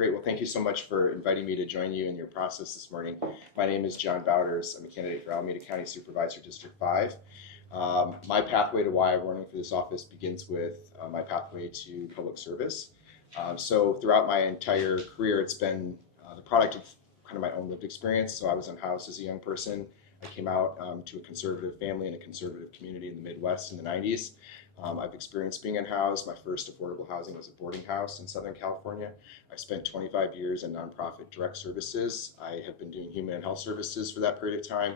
great. Well, thank you so much for inviting me to join you in your process this morning. My name is John Bauters. I'm a candidate for Alameda County Supervisor District 5. My pathway to why I'm running for this office begins with my pathway to public service. So throughout my entire career, it's been the product of kind of my own lived experience. So I was unhoused as a young person. I came out to a conservative family in a conservative community in the Midwest in the 90s. I've experienced being unhoused. My first affordable housing was a boarding house in Southern California. I've spent 25 years in nonprofit direct services. I have been doing human and health services for that period of time.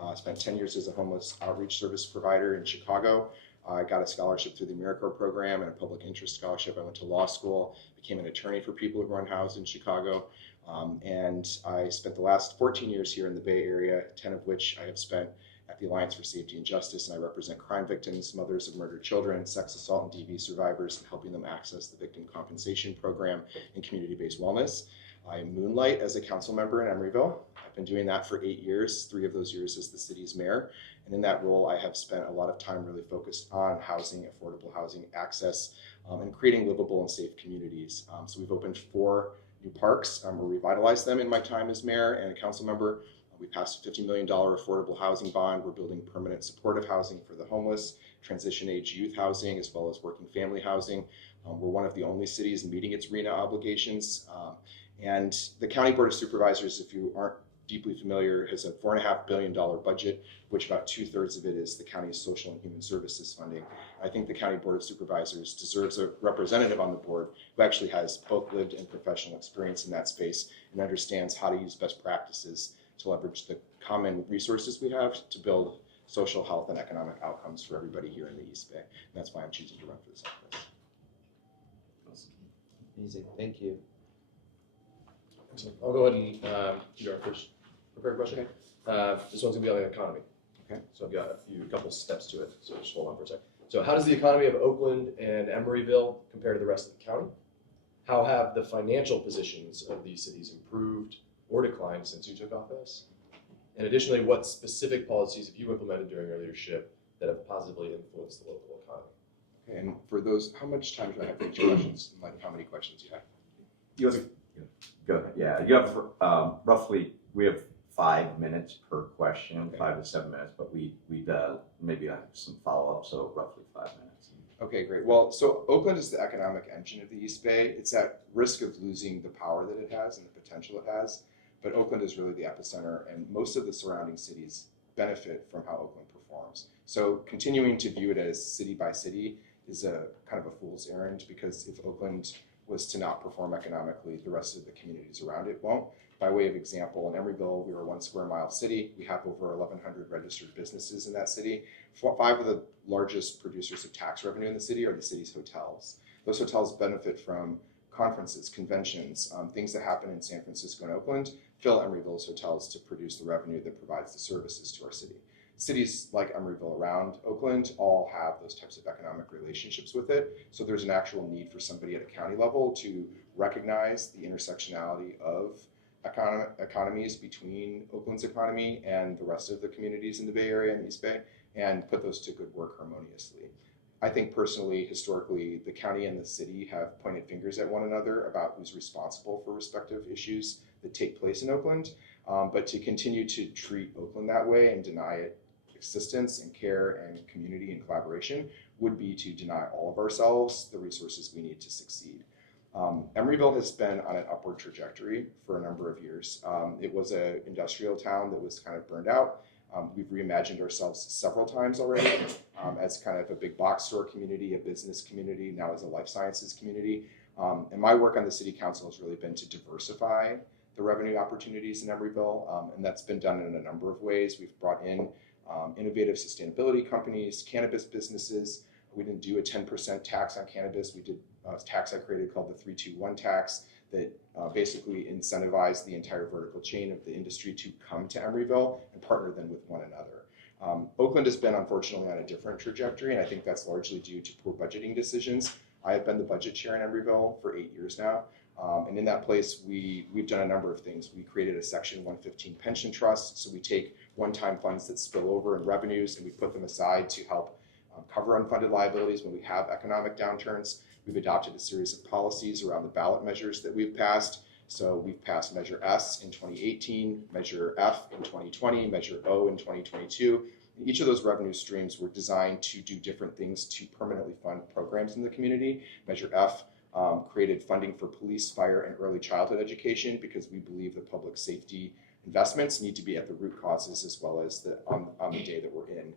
I spent 10 years as a homeless outreach service provider in Chicago. I got a scholarship through the AmeriCorps program and a public interest scholarship. I went to law school, became an attorney for people who were unhoused in Chicago. And I spent the last 14 years here in the Bay Area, 10 of which I have spent at the Alliance for Safety and Justice, and I represent crime victims, mothers of murdered children, sex assault and DV survivors, and helping them access the victim compensation program and community-based wellness. I moonlight as a council member in Emeryville. I've been doing that for 8 years, 3 of those years as the city's mayor. And in that role, I have spent a lot of time really focused on housing, affordable housing access, and creating livable and safe communities. So we've opened 4 new parks. We revitalized them in my time as mayor and a council member. We passed a $50 million affordable housing bond. We're building permanent supportive housing for the homeless, transition age youth housing, as well as working family housing. We're one of the only cities meeting its RHNA obligations. And the County Board of Supervisors, if you aren't deeply familiar, has a $4.5 billion budget, which about 2/3 of it is the county's social and human services funding. I think the County Board of Supervisors deserves a representative on the board who actually has both lived and professional experience in that space and understands how to use best practices to leverage the common resources we have to build social, health, and economic outcomes for everybody here in the East Bay. And that's why I'm choosing to run for this office. Awesome. Amazing, thank you. Excellent. I'll go ahead and do our first prepared question. This one's gonna be on the economy. Okay. So I've got a couple steps to it, so just hold on for a second. So how does the economy of Oakland and Emeryville compare to the rest of the county? How have the financial positions of these cities improved or declined since you took office? And additionally, what specific policies have you implemented during your leadership that have positively influenced the local economy? Okay, and for those, how much time do I have for each questions? Like how many questions you have? You have, go ahead. Yeah, you have roughly, we have 5 minutes per question, Okay. 5 to 7 minutes, but we'd maybe have some follow-up, so roughly 5 minutes. Okay, great. Well, so Oakland is the economic engine of the East Bay. It's at risk of losing the power that it has and the potential it has, but Oakland is really the epicenter, and most of the surrounding cities benefit from how Oakland performs. So continuing to view it as city by city is a kind of a fool's errand, because if Oakland was to not perform economically, the rest of the communities around it won't. By way of example, in Emeryville, we were a 1 square mile city. We have over 1,100 registered businesses in that city. 5 of the largest producers of tax revenue in the city are the city's hotels. Those hotels benefit from conferences, conventions, things that happen in San Francisco and Oakland, fill Emeryville's hotels to produce the revenue that provides the services to our city. Cities like Emeryville around Oakland all have those types of economic relationships with it. So there's an actual need for somebody at a county level to recognize the intersectionality of economies between Oakland's economy and the rest of the communities in the Bay Area and East Bay, and put those to good work harmoniously. I think personally, historically, the county and the city have pointed fingers at one another about who's responsible for respective issues that take place in Oakland, but to continue to treat Oakland that way and deny it assistance and care and community and collaboration would be to deny all of ourselves the resources we need to succeed. Emeryville has been on an upward trajectory for a number of years. It was an industrial town that was kind of burned out. We've reimagined ourselves several times already as kind of a big box store community, a business community, now as a life sciences community. And my work on the city council has really been to diversify the revenue opportunities in Emeryville, and that's been done in a number of ways. We've brought in innovative sustainability companies, cannabis businesses. We didn't do a 10% tax on cannabis. We did a tax I created called the 321 tax that basically incentivized the entire vertical chain of the industry to come to Emeryville and partner them with one another. Oakland has been unfortunately on a different trajectory, and I think that's largely due to poor budgeting decisions. I have been the budget chair in Emeryville for 8 years now. And in that place, we've done a number of things. We created a Section 115 pension trust, so we take one-time funds that spill over in revenues and we put them aside to help cover unfunded liabilities when we have economic downturns. We've adopted a series of policies around the ballot measures that we've passed. So we've passed Measure S in 2018, Measure F in 2020, Measure O in 2022. And each of those revenue streams were designed to do different things to permanently fund programs in the community. Measure F created funding for police, fire, and early childhood education because we believe that public safety investments need to be at the root causes as well as on the day that we're in.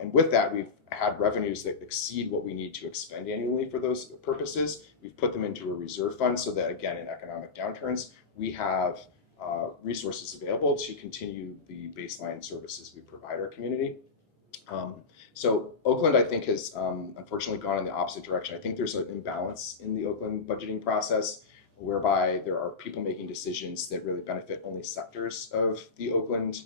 And with that, we've had revenues that exceed what we need to expend annually for those purposes. We've put them into a reserve fund so that, again, in economic downturns, we have resources available to continue the baseline services we provide our community. So Oakland, I think, has unfortunately gone in the opposite direction. I think there's an imbalance in the Oakland budgeting process whereby there are people making decisions that really benefit only sectors of the Oakland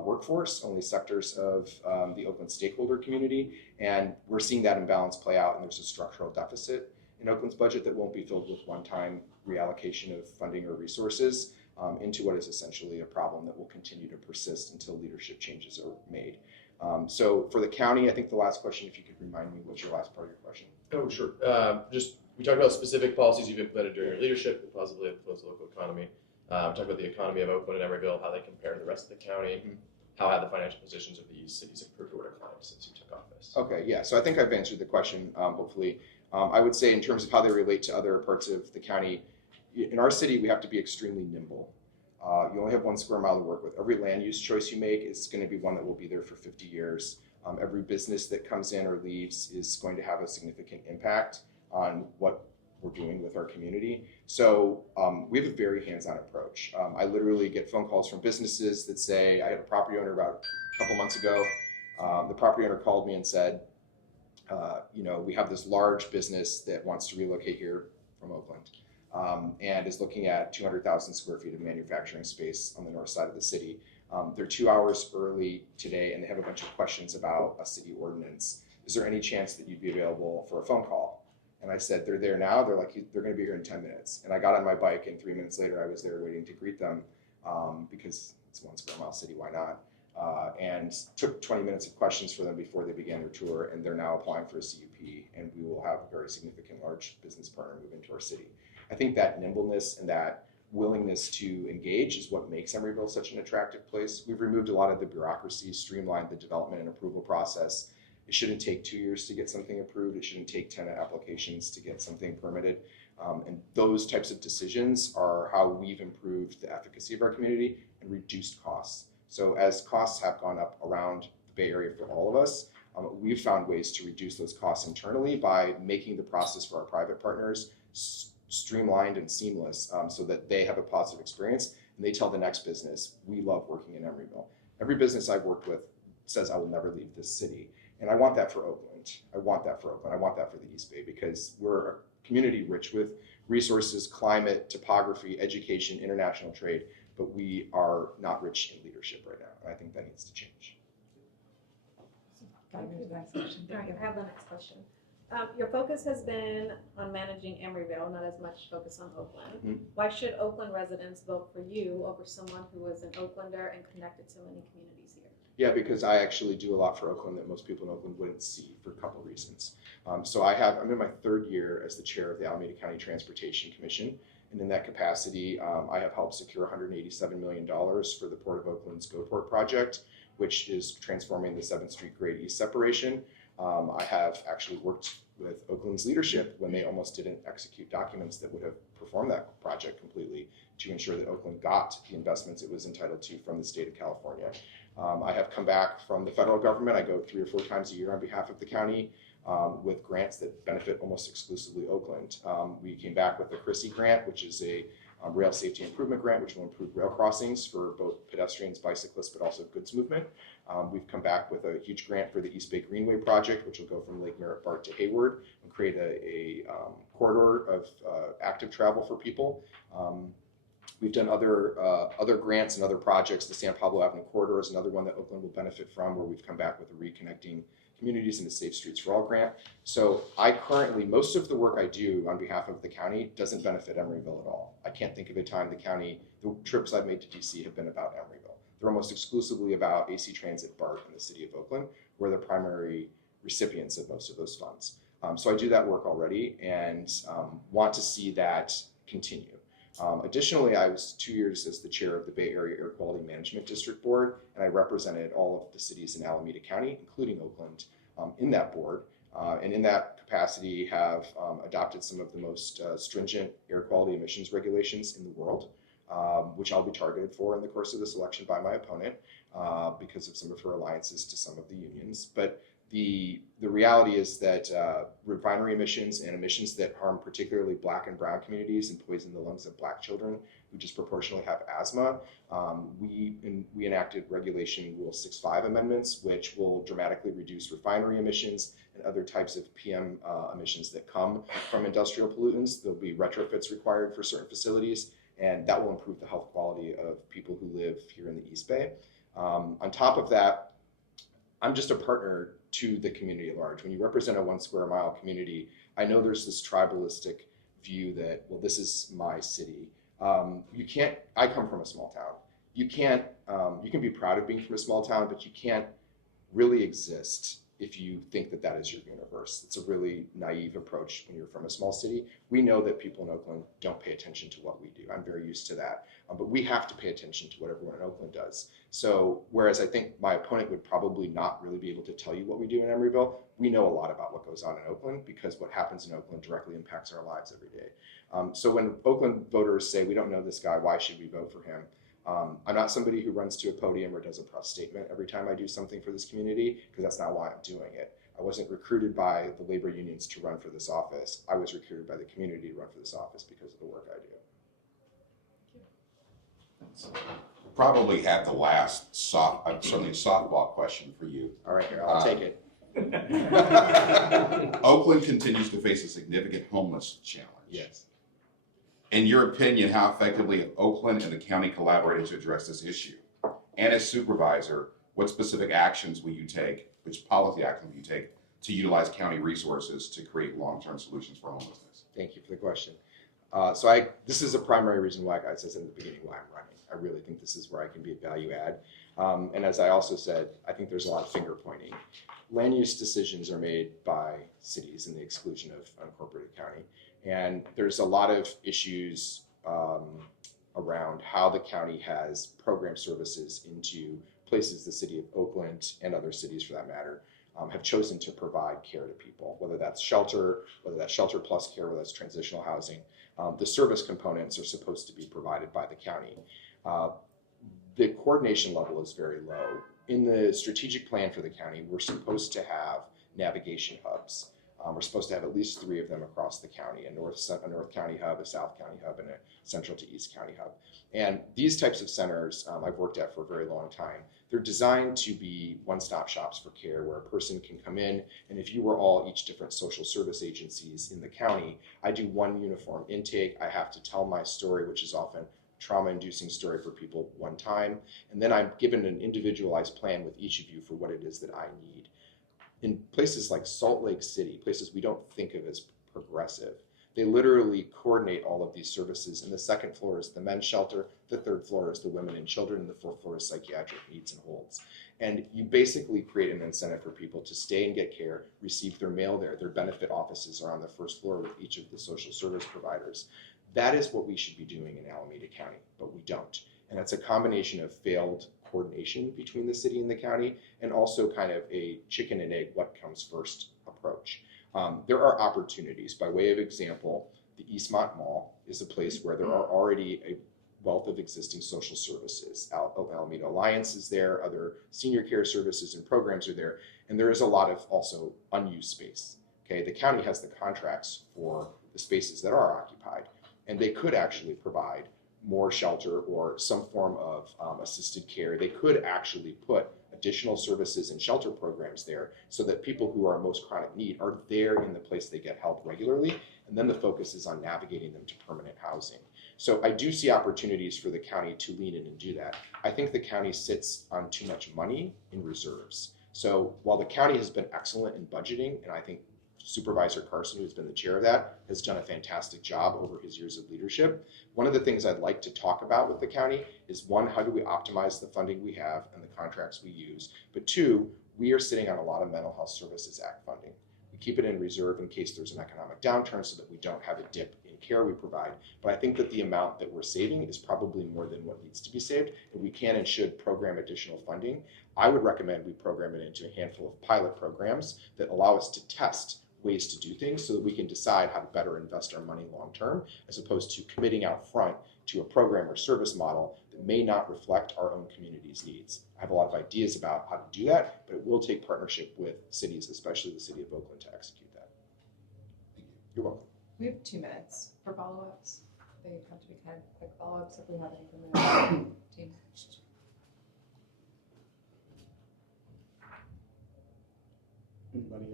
workforce, only sectors of the Oakland stakeholder community. And we're seeing that imbalance play out, and there's a structural deficit in Oakland's budget that won't be filled with one-time reallocation of funding or resources into what is essentially a problem that will continue to persist until leadership changes are made. So for the county, I think the last question, if you could remind me, what's your last part of your question? Oh, sure. We talked about specific policies you've implemented during your leadership that positively influence the local economy. Talked about the economy of Oakland and Emeryville, how they compare to the rest of the county. Mm-hmm. How have the financial positions of these cities improved or declined since you took office? Okay, yeah. So I think I've answered the question, hopefully. I would say in terms of how they relate to other parts of the county, in our city, we have to be extremely nimble. You only have 1 square mile to work with. Every land use choice you make is going to be one that will be there for 50 years. Every business that comes in or leaves is going to have a significant impact on what we're doing with our community. So we have a very hands-on approach. I literally get phone calls from businesses that say, I had a property owner about a couple months ago. The property owner called me and said, we have this large business that wants to relocate here from Oakland. And is looking at 200,000 square feet of manufacturing space on the north side of the city. They're 2 hours early today, and they have a bunch of questions about a city ordinance. Is there any chance that you'd be available for a phone call? And I said, they're there now. They're like, they're going to be here in 10 minutes. And I got on my bike, and 3 minutes later, I was there waiting to greet them because it's 1 square mile city, why not? And took 20 minutes of questions for them before they began their tour, and they're now applying for a CUP, and we will have a very significant large business partner move into our city. I think that nimbleness and that willingness to engage is what makes Emeryville such an attractive place. We've removed a lot of the bureaucracy, streamlined the development and approval process. It shouldn't take 2 years to get something approved. It shouldn't take 10 applications to get something permitted. And those types of decisions are how we've improved the efficacy of our community and reduced costs. So as costs have gone up around the Bay Area for all of us, we've found ways to reduce those costs internally by making the process for our private partners streamlined and seamless so that they have a positive experience and they tell the next business, we love working in Emeryville. Every business I've worked with says I will never leave this city. And I want that for Oakland. I want that for Oakland. I want that for the East Bay because we're a community rich with resources, climate, topography, education, international trade, but we are not rich in leadership right now. And I think that needs to change. All right, I have the next question. Your focus has been on managing Emeryville, not as much focus on Oakland. Mm-hmm. Why should Oakland residents vote for you over someone who is an Oaklander and connected to many communities here? Yeah, because I actually do a lot for Oakland that most people in Oakland wouldn't see for a couple of reasons. So I'm in my 3rd year as the chair of the Alameda County Transportation Commission. And in that capacity, I have helped secure $187 million for the Port of Oakland's GoPort project, which is transforming the 7th Street Grade East separation. I have actually worked with Oakland's leadership when they almost didn't execute documents that would have performed that project completely to ensure that Oakland got the investments it was entitled to from the state of California. I have come back from the federal government. I go 3 or 4 times a year on behalf of the county with grants that benefit almost exclusively Oakland. We came back with the CRISI grant, which is a rail safety improvement grant, which will improve rail crossings for both pedestrians, bicyclists, but also goods movement. We've come back with a huge grant for the East Bay Greenway project, which will go from Lake Merritt Park to Hayward and create a corridor of active travel for people. We've done other grants and other projects. The San Pablo Avenue corridor is another one that Oakland will benefit from, where we've come back with a Reconnecting Communities into Safe Streets for All grant. So I currently, most of the work I do on behalf of the county doesn't benefit Emeryville at all. I can't think of a time the trips I've made to DC have been about Emeryville. They're almost exclusively about AC Transit BART in the city of Oakland, where the primary recipients of most of those funds. So I do that work already and want to see that continue. Additionally, I was 2 years as the chair of the Bay Area Air Quality Management District Board, and I represented all of the cities in Alameda County, including Oakland, in that board. And in that capacity have adopted some of the most stringent air quality emissions regulations in the world, which I'll be targeted for in the course of this election by my opponent because of some of her alliances to some of the unions. But the reality is that refinery emissions and emissions that harm particularly Black and brown communities and poison the lungs of Black children who disproportionately have asthma, we enacted Regulation Rule 65 amendments, which will dramatically reduce refinery emissions and other types of PM emissions that come from industrial pollutants. There'll be retrofits required for certain facilities, and that will improve the health quality of people who live here in the East Bay. On top of that, I'm just a partner to the community at large. When you represent a 1 square mile community, I know there's this tribalistic view that, well, this is my city. I come from a small town. You can be proud of being from a small town, but you can't really exist if you think that that is your universe. It's a really naive approach when you're from a small city. We know that people in Oakland don't pay attention to what we do. I'm very used to that. But we have to pay attention to what everyone in Oakland does. So whereas I think my opponent would probably not really be able to tell you what we do in Emeryville, we know a lot about what goes on in Oakland because what happens in Oakland directly impacts our lives every day. So when Oakland voters say, we don't know this guy, why should we vote for him? I'm not somebody who runs to a podium or does a press statement every time I do something for this community, because that's not why I'm doing it. I wasn't recruited by the labor unions to run for this office. I was recruited by the community to run for this office because of the work I do. Probably have the last certainly a softball question for you. All right, here, I'll take it. Oakland continues to face a significant homeless challenge. Yes. In your opinion, how effectively have Oakland and the county collaborated to address this issue? And as supervisor, what specific actions will you take, which policy actions will you take to utilize county resources to create long-term solutions for homelessness? Thank you for the question. This is a primary reason why, as I said in the beginning, why I'm running. I really think this is where I can be a value add. And as I also said, I think there's a lot of finger pointing. Land use decisions are made by cities in the exclusion of unincorporated county. And there's a lot of issues around how the county has program services into places the city of Oakland and other cities for that matter have chosen to provide care to people, whether that's shelter, whether that's shelter plus care, whether that's transitional housing. The service components are supposed to be provided by the county. The coordination level is very low. In the strategic plan for the county, we're supposed to have navigation hubs. We're supposed to have at least 3 of them across the county, a North County hub, a South County hub, and a Central to East County hub. And these types of centers I've worked at for a very long time. They're designed to be one-stop shops for care where a person can come in, and if you were all each different social service agencies in the county, I do one uniform intake. I have to tell my story, which is often trauma-inducing story for people one time, and then I'm given an individualized plan with each of you for what it is that I need. In places like Salt Lake City, places we don't think of as progressive, they literally coordinate all of these services, and the 2nd floor is the men's shelter, the 3rd floor is the women and children, and the 4th floor is psychiatric needs and holds. And you basically create an incentive for people to stay and get care, receive their mail there. Their benefit offices are on the 1st floor with each of the social service providers. That is what we should be doing in Alameda County, but we don't. And it's a combination of failed coordination between the city and the county, and also kind of a chicken and egg, what comes first approach. There are opportunities. By way of example, the Eastmont Mall is a place where there are already a wealth of existing social services. Alameda Alliance is there, other senior care services and programs are there, and there is a lot of also unused space. Okay, the county has the contracts for the spaces that are occupied, and they could actually provide more shelter or some form of assisted care. They could actually put additional services and shelter programs there so that people who are in most chronic need are there in the place they get help regularly, and then the focus is on navigating them to permanent housing. So I do see opportunities for the county to lean in and do that. I think the county sits on too much money in reserves. So while the county has been excellent in budgeting, and I think Supervisor Carson, who's been the chair of that, has done a fantastic job over his years of leadership. One of the things I'd like to talk about with the county is, 1, how do we optimize the funding we have and the contracts we use? But 2, we are sitting on a lot of Mental Health Services Act funding. We keep it in reserve in case there's an economic downturn so that we don't have a dip in care we provide. But I think that the amount that we're saving is probably more than what needs to be saved, and we can and should program additional funding. I would recommend we program it into a handful of pilot programs that allow us to test ways to do things so that we can decide how to better invest our money long term, as opposed to committing out front to a program or service model that may not reflect our own community's needs. I have a lot of ideas about how to do that, but it will take partnership with cities, especially the city of Oakland, to execute that. You're welcome. We have 2 minutes for follow-ups. They have to be kind of quick follow-ups if we have any from the team. Anybody,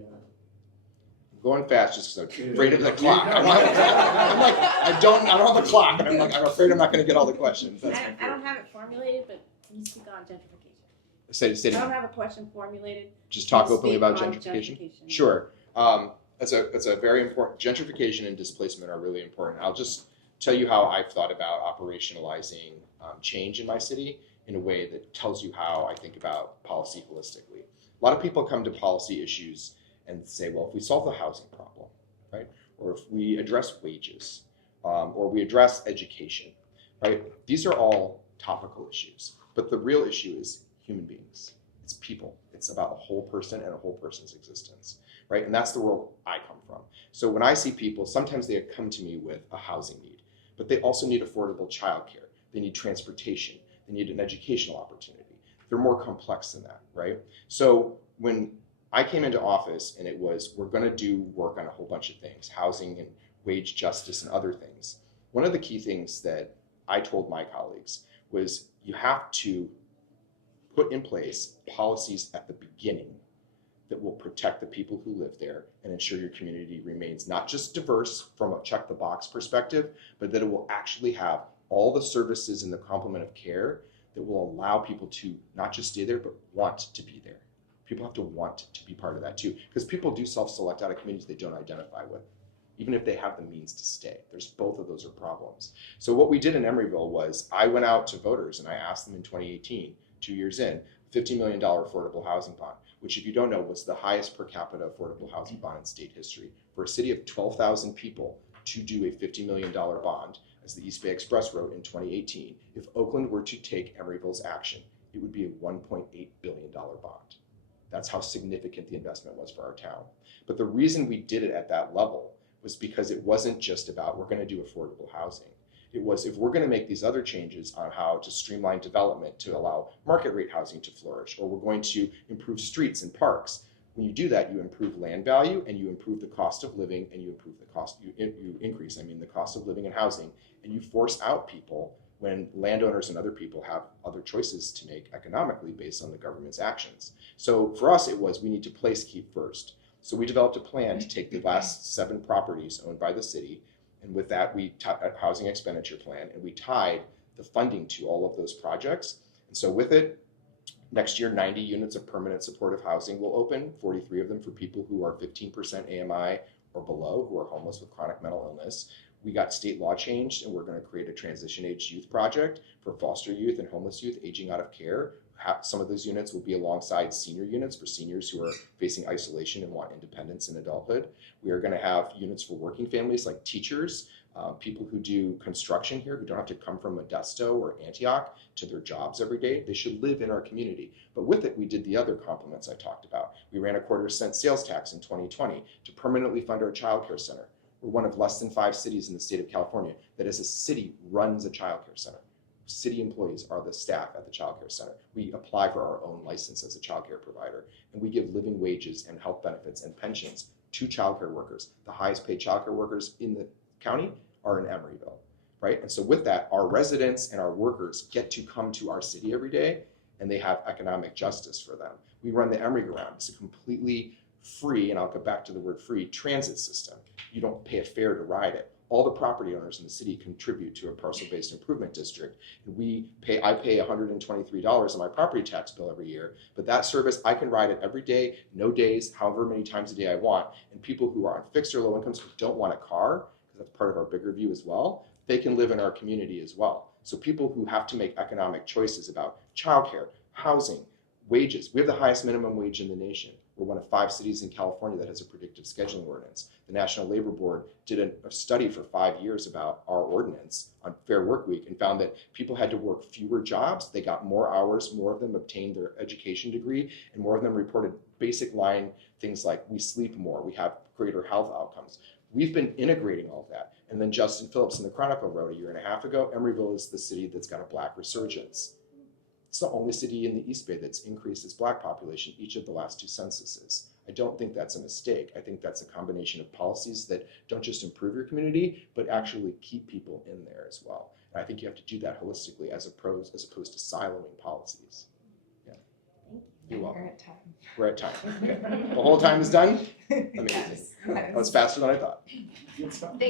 I'm going fast just because I'm afraid of the clock. I'm like, I don't have the clock, and I'm afraid I'm not going to get all the questions. That's my I fear. don't have it formulated, but can you speak on gentrification? Say I don't have a question formulated. just talk Can you openly speak about on gentrification. Sure. That's a very important. Gentrification and displacement are really important. I'll just tell you how I've thought about operationalizing change in my city in a way that tells you how I think about policy holistically. A lot of people come to policy issues and say, well, if we solve the housing problem, right, or if we address wages, or we address education, right, these are all topical issues. But the real issue is human beings. It's people. It's about a whole person and a whole person's existence, right? And that's the world I come from. So when I see people, sometimes they come to me with a housing need, but they also need affordable childcare. They need transportation. They need an educational opportunity. They're more complex than that, right? So when I came into office and it was, we're going to do work on a whole bunch of things, housing and wage justice and other things. One of the key things that I told my colleagues was you have to put in place policies at the beginning that will protect the people who live there and ensure your community remains not just diverse from a check the box perspective, but that it will actually have all the services and the complement of care that will allow people to not just stay there, but want to be there. People have to want to be part of that too, because people do self-select out of communities they don't identify with, even if they have the means to stay. There's both of those are problems. So what we did in Emeryville was I went out to voters and I asked them in 2018, 2 years in, $50 million affordable housing bond, which if you don't know was the highest per capita affordable housing bond in state history. For a city of 12,000 people to do a $50 million bond, as the East Bay Express wrote in 2018, if Oakland were to take Emeryville's action, it would be a $1.8 billion bond. That's how significant the investment was for our town. But the reason we did it at that level was because it wasn't just about we're going to do affordable housing. It was if we're going to make these other changes on how to streamline development to allow market rate housing to flourish, or we're going to improve streets and parks. When you do that, you improve land value and you improve the cost of living and you improve the cost, you increase, the cost of living and housing, and you force out people when landowners and other people have other choices to make economically based on the government's actions. So for us, it was we need to place keep first. So we developed a plan to take the last 7 properties owned by the city, and with that, we a housing expenditure plan, and we tied the funding to all of those projects. And so with it, next year, 90 units of permanent supportive housing will open, 43 of them for people who are 15% AMI or below, who are homeless with chronic mental illness. We got state law changed, and we're going to create a transition age youth project for foster youth and homeless youth aging out of care. Some of those units will be alongside senior units for seniors who are facing isolation and want independence in adulthood. We are going to have units for working families like teachers, people who do construction here who don't have to come from Modesto or Antioch to their jobs every day. They should live in our community. But with it, we did the other compliments I talked about. We ran a 1/4-cent sales tax in 2020 to permanently fund our child care center. We're one of less than 5 cities in the state of California that as a city runs a child care center. City employees are the staff at the child care center. We apply for our own license as a child care provider, and we give living wages and health benefits and pensions to child care workers. The highest paid child care workers in the county are in Emeryville, right? And so with that, our residents and our workers get to come to our city every day, and they have economic justice for them. We run the Emery-Go-Round. It's a completely free, and I'll get back to the word free, transit system. You don't pay a fare to ride it. All the property owners in the city contribute to a parcel-based improvement district. I pay $123 on my property tax bill every year, but that service, I can ride it every day, no days, however many times a day I want. And people who are on fixed or low incomes who don't want a car, because that's part of our bigger view as well, they can live in our community as well. So people who have to make economic choices about childcare, housing, Wages. We have the highest minimum wage in the nation. We're one of 5 cities in California that has a predictive scheduling ordinance. The National Labor Board did a study for 5 years about our ordinance on Fair Work Week and found that people had to work fewer jobs. They got more hours, more of them obtained their education degree, and more of them reported basic line things like we sleep more, we have greater health outcomes. We've been integrating all of that. And then Justin Phillips in the Chronicle wrote a year and a half ago, Emeryville is the city that's got a Black resurgence. It's the only city in the East Bay that's increased its Black population each of the last 2 censuses. I don't think that's a mistake. I think that's a combination of policies that don't just improve your community, but actually keep people in there as well. And I think you have to do that holistically as opposed to siloing policies. Yeah. You're welcome. We're at time. We're at time. Okay. The whole time is done? Amazing. Yes. That was faster than I thought. Good stuff. Thank